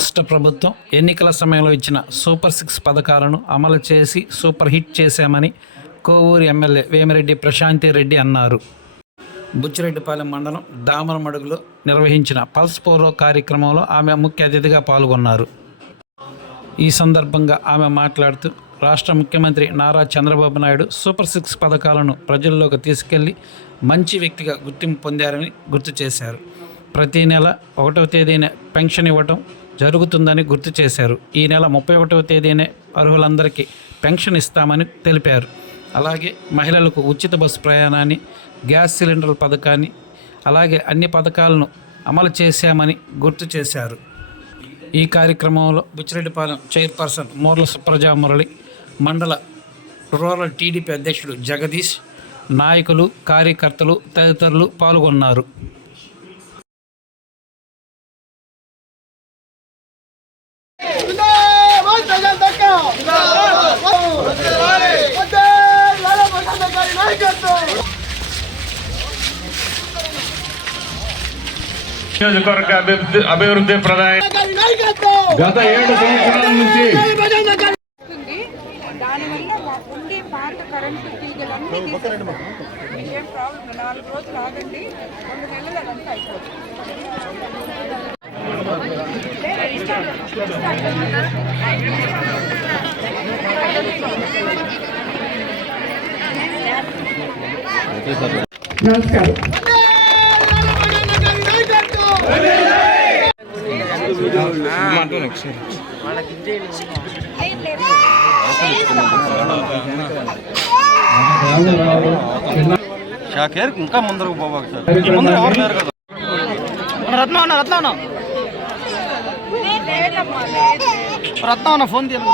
రాష్ట్ర ప్రభుత్వం ఎన్నికల సమయంలో ఇచ్చిన సూపర్ 6 పథకాలను అమలు చేసి సూపర్ హిట్ చేశామని కోవూరు ఎమ్మెల్యే వేమిరెడ్డి ప్రశాంతి రెడ్డి అన్నారు. బుచ్చిరెడ్డిపాలెం మండలం దామరమడుగులో నిర్వహించిన పల్స్ పోరో కార్యక్రమంలో ఆమె ముఖ్య అతిథిగా పాల్గొన్నారు. ఈ సందర్భంగా ఆమె మాట్లాడుతూ రాష్ట్ర ముఖ్యమంత్రి నారా చంద్రబాబు నాయుడు సూపర్ 6 పథకాలను ప్రజల్లోకి తీసుకెళ్లి మంచి వ్యక్తిగా గుర్తింపు పొందారని గుర్తు చేశారు. ప్రతి నెల 1వ తేదీనే పెన్షన్ ఇవ్వటం జరుగుతుందని గుర్తు చేశారు. ఈ నెల 31వ తేదీనే అర్హులందరికీ పెన్షన్ ఇస్తామని తెలిపారు. అలాగే మహిళలకు ఉచిత బస్సు ప్రయాణాన్ని, గ్యాస్ సిలిండర్ల పథకాన్ని, అలాగే అన్ని పథకాలను అమలు చేశామని గుర్తు చేశారు. ఈ కార్యక్రమంలో బుచ్చిరెడ్డిపాలెం చైర్పర్సన్ మూర్ల సుప్రజా మురళి, మండల రూరల్ టీడీపీ అధ్యక్షుడు జగదీష్, నాయకులు, కార్యకర్తలు తదితరులు పాల్గొన్నారు. నియోజకవర్గ అభివృద్ధి ప్రధాన గత 7 సంవత్సరాల నుంచి దానివల్ల ఉండే పాత కరెంటు తీగలన్నీ మీకేం ప్రాబ్లం 4 రోజులు ఆగండి, 2 నెలలు అదంతా అయిపోతుంది. నమస్కారం. షాకేర్ ఇంకా ముందరకు పోవాలి సార్. ముందర ఎవరు లేరు కదా. రత్నం ఫోన్ తీయచ్చు.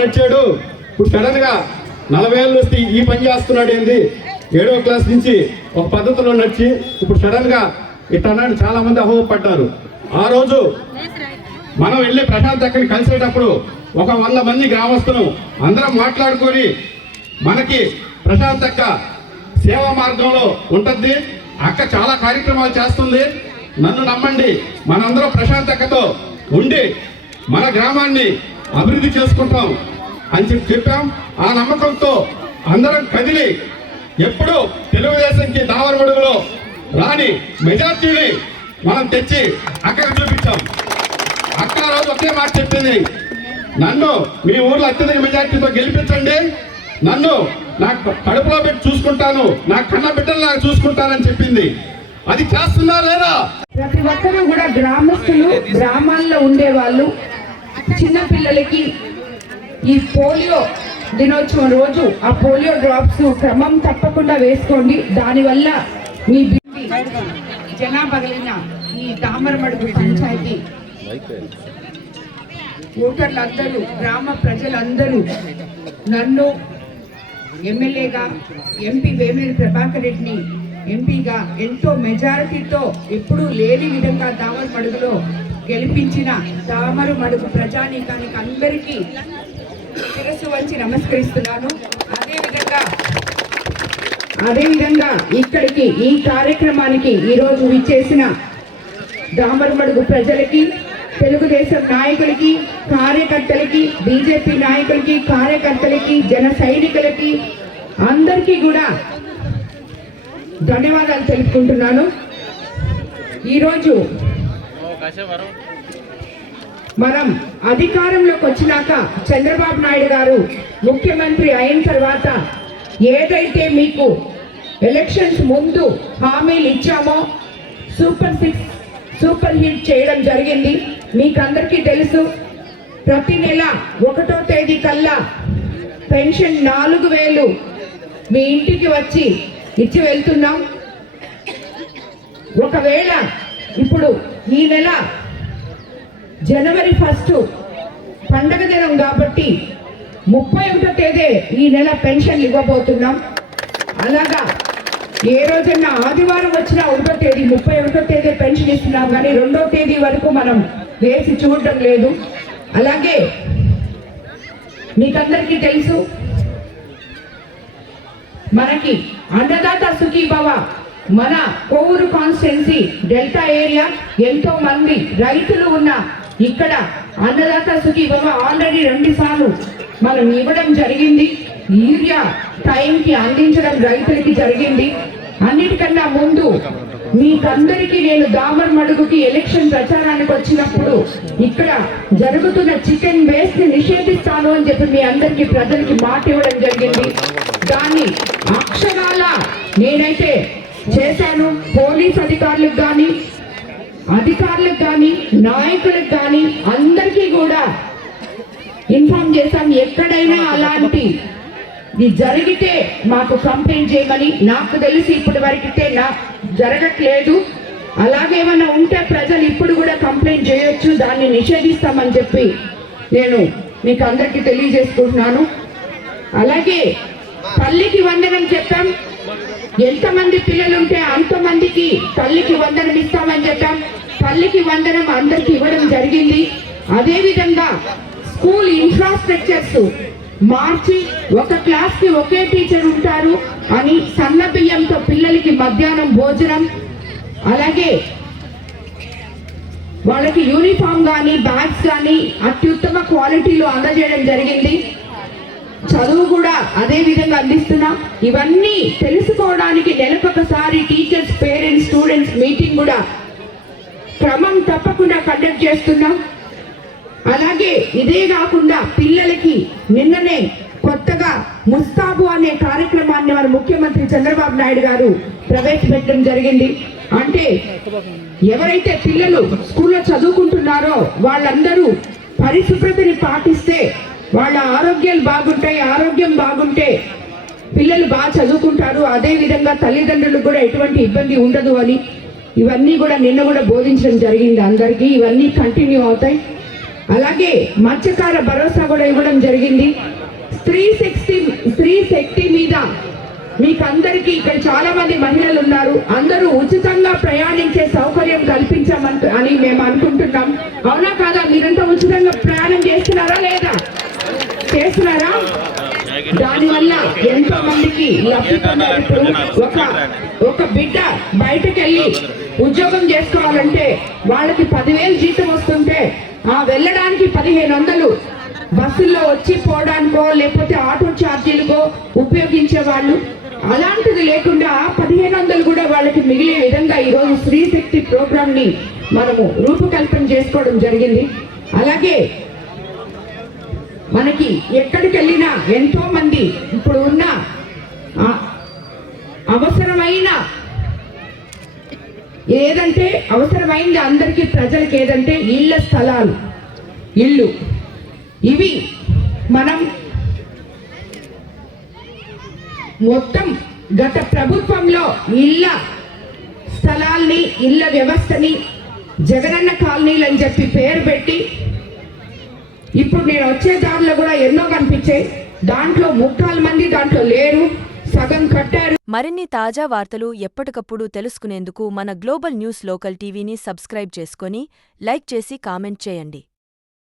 నచ్చాడు. ఇప్పుడు సడన్ గా 40 ఏళ్ళు వస్తే ఈ పని చేస్తున్నాడు ఏంది, 7వ క్లాస్ నుంచి ఒక పద్ధతిలో నడిచి ఇప్పుడు సడన్ గా ఇట్లా చాలా మంది అహోపడ్డారు. ఆ రోజు మనం వెళ్ళి ప్రశాంత్ అక్కడిని కలిసేటప్పుడు ఒక 100 మంది గ్రామస్తులు అందరం మాట్లాడుకొని మనకి ప్రశాంత్ అక్క సేవా మార్గంలో ఉంటుంది, అక్క చాలా కార్యక్రమాలు చేస్తుంది, నన్ను నమ్మండి, మనందరం ప్రశాంత్ అక్కతో ఉండి మన గ్రామాన్ని అభివృద్ధి చేసుకుంటాం అని చెప్పాం. ఆ నమ్మకంతో అందరం కదిలి ఎప్పుడు తెలుగుదేశంకి దామరమడుగులో రాని మెజార్టీని మనం తెచ్చి అక్కడికి చూపించాం. అక్క రోజు ఒకే మాట చెప్పింది, నన్ను మీ ఊర్లో అత్యధిక మెజార్టీతో గెలిపించండి, నన్ను నాకు కడుపులో పెట్టి చూసుకుంటాను, నా కన్న బిడ్డలు నాకు చూసుకుంటానని చెప్పింది. అది చేస్తున్నా లేదా? ప్రతి ఒక్కరూ కూడా గ్రామస్తులు, గ్రామాల్లో ఉండేవాళ్ళు చిన్న పిల్లలకి ఈ పోలియో దినోత్సవం రోజు ఆ పోలియో డ్రాప్స్ క్రమం తప్పకుండా వేసుకోండి. దానివల్ల మీ జనాభా కలిగిన ఈ దామరమడుగు పంచాయతీ ఓటర్లందరూ, గ్రామ ప్రజలందరూ నన్ను ఎమ్మెల్యేగా, ఎంపీ వేమిరెడ్డి ప్రభాకర్ రెడ్డిని ఎంపీగా ఎంతో మెజారిటీతో ఎప్పుడూ లేని విధంగా దామరమడుగులో గెలిపించిన దామరమడుగు ప్రజానీకానికి అందరికీ శిరస్సు వంచి నమస్కరిస్తున్నాను. అదేవిధంగా ఇక్కడికి ఈ కార్యక్రమానికి ఈరోజు విచ్చేసిన దామరమడుగు ప్రజలకి, తెలుగుదేశం నాయకులకి, కార్యకర్తలకి, బీజేపీ నాయకులకి, కార్యకర్తలకి, జన సైనికులకి అందరికీ కూడా ధన్యవాదాలు తెలుపుకుంటున్నాను. ఈరోజు మనం అధికారంలోకి వచ్చినాక చంద్రబాబు నాయుడు గారు ముఖ్యమంత్రి అయిన తర్వాత ఏదైతే మీకు ఎలక్షన్స్ ముందు హామీలు ఇచ్చామో సూపర్ 6 సూపర్ హిట్ చేయడం జరిగింది. మీకు అందరికీ తెలుసు, ప్రతి నెల 1వ తేదీ కల్లా పెన్షన్ 4000 మీ ఇంటికి వచ్చి ఇచ్చి వెళ్తున్నాం. ఒకవేళ ఇప్పుడు ఈ నెల జనవరి 1 పండగ దినం కాబట్టి 31వ తేదీ ఈ నెల పెన్షన్ ఇవ్వబోతున్నాం. అలాగా ఏ రోజైనా ఆదివారం వచ్చినా 1వ తేదీ 31వ తేదీ పెన్షన్ ఇస్తున్నాం, కానీ 2వ తేదీ వరకు మనం వేసి చూడటం లేదు. అలాగే మీకందరికీ తెలుసు, మనకి అన్నదాత సుఖీభవ మన కోవూరు కాన్స్టిట్యున్సీ డెల్టా ఏరియా ఎంతో మంది రైతులు ఉన్న ఇక్కడ అన్నదాత సుఖీభవ ఆల్రెడీ 2 సార్లు మనం ఇవ్వడం జరిగింది. యూరియా టైంకి అందించడం రైతులకి జరిగింది. అన్నిటికన్నా ముందు మీకందరికీ నేను దామర్ మడుగుకి ఎలక్షన్ ప్రచారానికి వచ్చినప్పుడు ఇక్కడ జరుగుతున్న చికెన్ వేస్ట్ ని నిషేధిస్తాను అని చెప్పి మీ అందరికీ ప్రజలకి మాట ఇవ్వడం జరిగింది. దాన్ని అక్షరాల నేనైతే చేశాను. పోలీస్ అధికారులకు కానీ నాయకులకు కానీ అందరికీ కూడా ఇన్ఫార్మ్ చేశాం. ఎక్కడైనా అలాంటి ఇది జరిగితే మాకు కంప్లైంట్ చేయమని. నాకు తెలిసి ఇప్పటి వరకైతే జరగట్లేదు. అలాగేమైనా ఉంటే ప్రజలు ఇప్పుడు కూడా కంప్లైంట్ చేయొచ్చు, దాన్ని నిషేధిస్తామని చెప్పి నేను మీకు అందరికీ తెలియజేసుకుంటున్నాను. అలాగే తల్లికి వందనం చెప్పాం. ఎంతమంది పిల్లలుంటే అంతమందికి తల్లికి వందనం ఇస్తామని చెప్పాం. తల్లికి వందనం అందరికి ఇవ్వడం జరిగింది. అదేవిధంగా స్కూల్ ఇన్ఫ్రాస్ట్రక్చర్స్ మార్చి ఒక క్లాస్ కి ఒకే టీచర్ ఉంటారు అని సన్న బియ్యంతో పిల్లలకి మధ్యాహ్నం భోజనం, అలాగే వాళ్ళకి యూనిఫామ్ కానీ బ్యాగ్స్ కానీ అత్యుత్తమ క్వాలిటీలో అందజేయడం జరిగింది. చదువు కూడా అదే విధంగా అందిస్తున్నాం. ఇవన్నీ తెలుసుకోవడానికి నెలకొకసారి టీచర్స్, పేరెంట్స్, స్టూడెంట్స్ మీటింగ్ కూడా క్రమం తప్పకుండా కండక్ట్ చేస్తున్నాం. అలాగే ఇదే కాకుండా పిల్లలకి నిన్ననే కొత్తగా ముస్తాబు అనే కార్యక్రమాన్ని మన ముఖ్యమంత్రి చంద్రబాబు నాయుడు గారు ప్రవేశపెట్టడం జరిగింది. అంటే ఎవరైతే పిల్లలు స్కూల్లో చదువుకుంటున్నారో వాళ్ళందరూ పరిశుభ్రతని పాటిస్తే వాళ్ళ ఆరోగ్యాలు బాగుంటాయి. ఆరోగ్యం బాగుంటే పిల్లలు బాగా చదువుకుంటారు. అదే విధంగా తల్లిదండ్రులకు కూడా ఎటువంటి ఇబ్బంది ఉండదు అని ఇవన్నీ కూడా నిన్న కూడా బోధించడం జరిగింది అందరికీ. ఇవన్నీ కంటిన్యూ అవుతాయి. అలాగే మత్స్యకార భరోసా కూడా ఇవ్వడం జరిగింది. స్త్రీ శక్తి మీద మీకు అందరికీ ఇక్కడ చాలా మంది మహిళలు ఉన్నారు. అందరూ ఉచితంగా ప్రయాణించే సౌకర్యం కల్పించామని మేము అనుకుంటున్నాం. అవునా కాదా? మీరంతా ఉచితంగా ప్రయాణం చేస్తున్నారా లేదా? చేస్తున్నారా? దానివల్ల ఎంతో మందికి లబ్ధి పొందారు. ఇప్పుడు ఒక బిడ్డ బయటకు వెళ్ళి ఉద్యోగం చేసుకోవాలంటే వాళ్ళకి 10,000 జీతం వస్తుంటే ఆ వెళ్ళడానికి 1,500 బస్సుల్లో వచ్చి పోవడానికో లేకపోతే ఆటో ఛార్జీలకో ఉపయోగించే వాళ్ళు. అలాంటిది లేకుండా 1,500 కూడా వాళ్ళకి మిగిలే విధంగా ఈరోజు స్త్రీ శక్తి ప్రోగ్రామ్ ని మనము రూపకల్పన చేసుకోవడం జరిగింది. అలాగే మనకి ఎక్కడికి వెళ్ళినా ఎంతో మంది ఇప్పుడు ఉన్న అవసరమైంది అందరికీ ప్రజలకి ఏదంటే ఇళ్ల స్థలాలు, ఇల్లు. ఇవి మనం మొత్తం గత ప్రభుత్వంలో ఇళ్ల స్థలాల్ని, ఇళ్ల వ్యవస్థని జగనన్న కాలనీలు అని చెప్పి పేరు పెట్టి ఇప్పుడు నేను వచ్చే దారిలో కూడా ఎన్నో కనిపించాయి. దాంట్లో 3 మంది దాంట్లో లేరు, సగం కట్టారు. మరిన్ని తాజా వార్తలు ఎప్పటికప్పుడు తెలుసుకునేందుకు మన గ్లోబల్ న్యూస్ లోకల్ టీవీని సబ్స్క్రైబ్ చేసుకొని లైక్ చేసి కామెంట్ చేయండి.